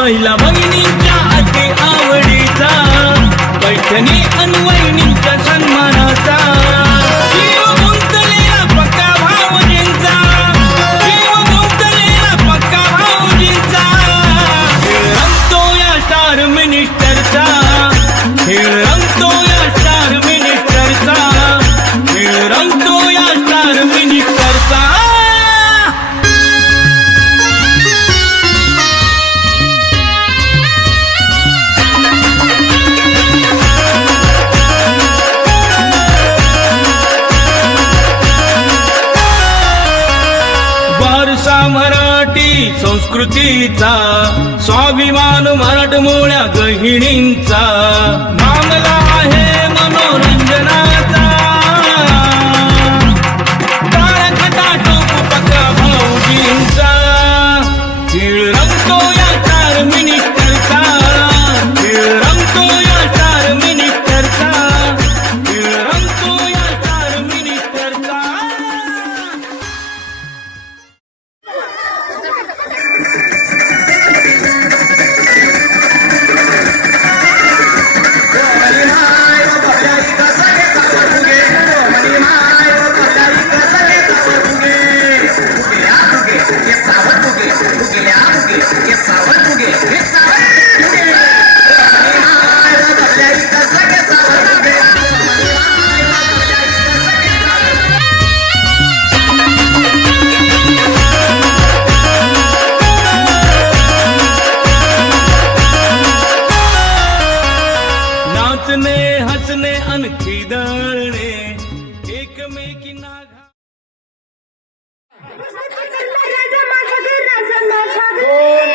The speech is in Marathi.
महिला भगिनींच्या अति आवडीचा, पैठणी अनवयनींच्या सन्मानाचा, जीव गुंतलेला पक्का भाऊजींचा, जीव गुंतलेला पक्का भाऊजींचा, खेळ रंगतो या स्टार मिनिस्टरचा, खेळ रंगतो या स्टार मिनिस्टरचा, खेळ रंगतो या स्टार मिनिस्टरचा. वारसा मराठी संस्कृतीचा, स्वाभिमान मराठमोळ्या गहिणींचा, मामला आहे मनोरंजनाचा, टाळखटा टोक पक्का भाऊजींचा, खेळ रंगतो या स्टार मिनिस्टरचा, खेळ रंगतो या स्टार मिनिस्टरचा, खेळ रंगतो या स्टार मिनिस्टरचा. नाचणे हसणे आणखी दळणे एकमेकींना कोण